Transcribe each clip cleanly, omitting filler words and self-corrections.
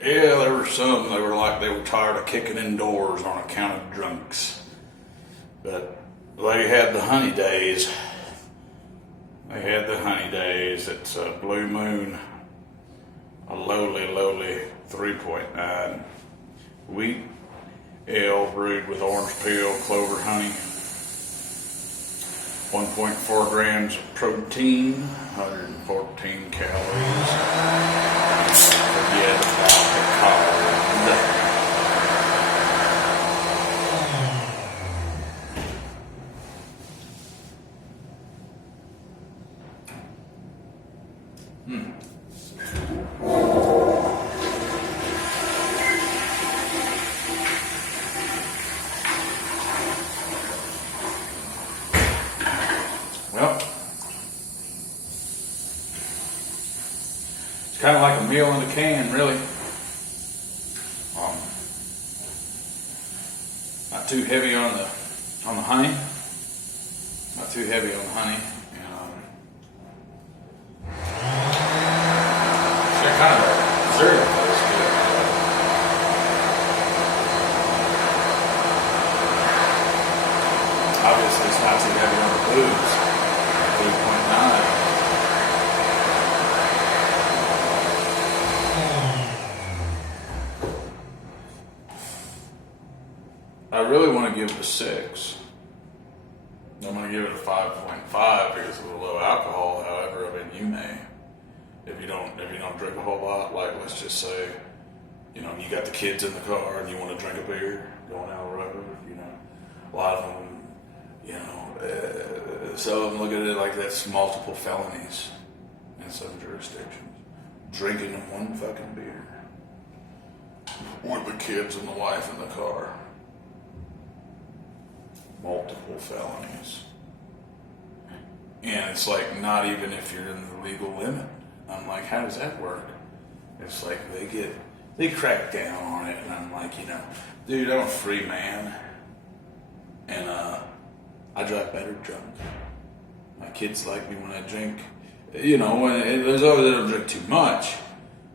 Yeah, there were some. They were tired of kicking indoors on account of drunks. But they had the honey days. They had the honey days. It's a Blue Moon, a lowly 3.9 wheat ale brewed with orange peel, clover honey. 1.4 grams of protein, 114 calories. Forget about the cold. Well, it's kind of like a meal in a can, really. Not too heavy on the honey. Not too heavy on the honey. It's got kind of a dessert taste to it. Obviously, it's not too heavy on the booze. 3.9. I really want to give it a 6. I'm going to give it a 5.5 because of the low alcohol. However, I mean, you may, if you don't drink a whole lot. Like, let's just say, you got the kids in the car and you want to drink a beer going out or whatever. A lot of them. Some of them look at it like that's multiple felonies in some jurisdictions. Drinking one fucking beer with the kids and the wife in the car. Multiple felonies. And it's like, not even if you're in the legal limit. I'm like, how does that work? It's like they crack down on it, and I'm like, dude, I'm a free man. And I drive better drunk. My kids like me when I drink. When there's always they don't drink too much.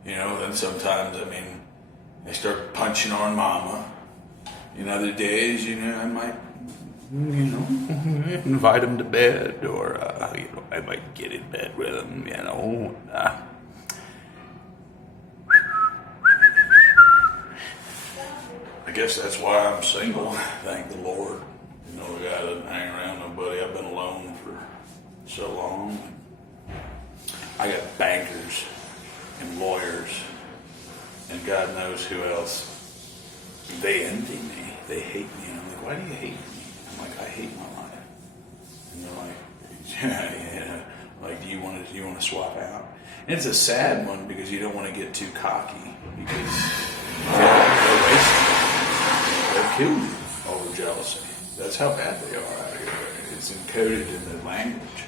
Then sometimes, they start punching on mama. Other days, I might, invite them to bed, or I might get in bed with them. I guess that's why I'm single. Thank the Lord. The guy doesn't hang around nobody. I've been alone for so long. I got bankers and lawyers and God knows who else. They envy me. They hate me. And I'm like, why do you hate me? I'm like, I hate my life. And they're like, yeah. Like, do you want to swap out? And it's a sad one because you don't want to get too cocky because they'll kill you over jealousy. That's how bad they are out here. It's encoded in the language.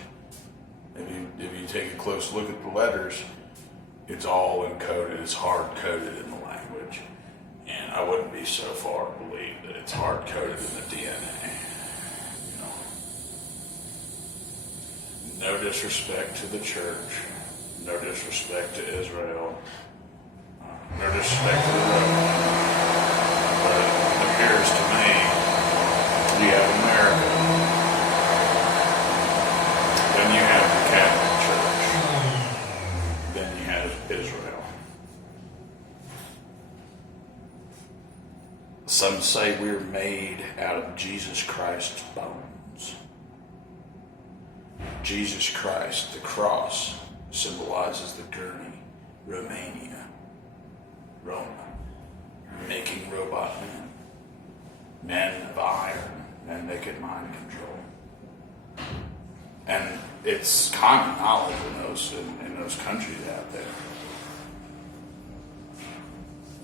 If you take a close look at the letters, it's all encoded. It's hard-coded in the language. And I wouldn't be so far to believe that it's hard-coded in the DNA. No disrespect to the church. No disrespect to Israel. No disrespect to the Roman. But it appears to me you have America, then you have the Catholic Church, then you have Israel. Some say we're made out of Jesus Christ's bones. Jesus Christ, the cross, symbolizes the gurney, Romania, Roma, making robot men of iron, and naked mind control. And it's common knowledge in those countries out there.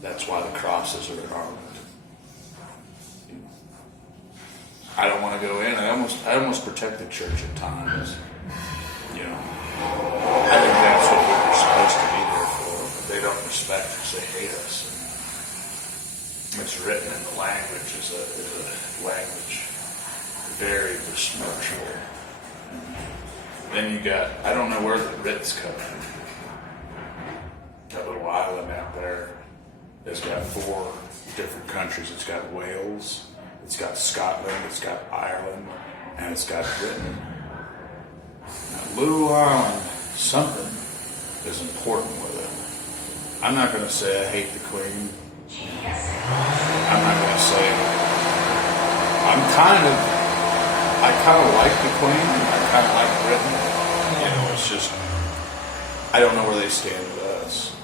That's why the crosses are an armament. I don't want to go in. I almost protect the church at times. I think that's what we're supposed to be there for. But they don't respect us. They hate us. It's written in the language is a language very besmirchful. Then you got, I don't know where the Brits come in. That little island out there It's got 4 different countries. It's got Wales, it's got Scotland, it's got Ireland, and it's got Britain. Now, little island, something is important with it. I'm not going to say I hate the Queen. I'm not going to say I kind of like the Queen. I kind of like Britain. You know, it's just I don't know where they stand with us,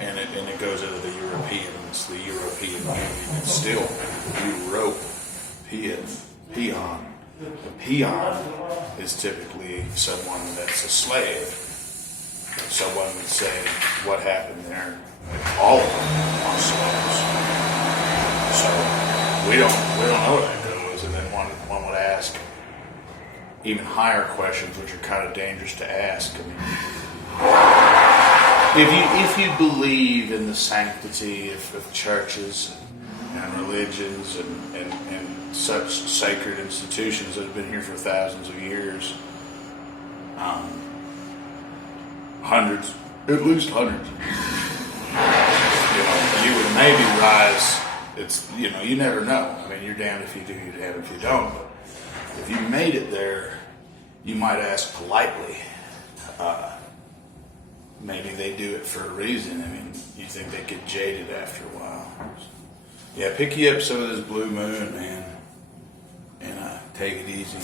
and it goes into the Europeans, the European Union. It's still European peon. The peon is typically someone that's a slave. Someone would say, what happened there? All of them are slaves. So we don't know where that goes. And then one would ask even higher questions, which are kind of dangerous to ask. I mean, if you believe in the sanctity of churches and religions and such sacred institutions that have been here for thousands of years, hundreds, at least hundreds. You would maybe rise. It's you never know. I mean, you're damned if you do, you're damned if you don't. But if you made it there, you might ask politely. Maybe they do it for a reason. I mean, you think they get jaded after a while. Yeah, pick you up some of this blue moon, man, and take it easy.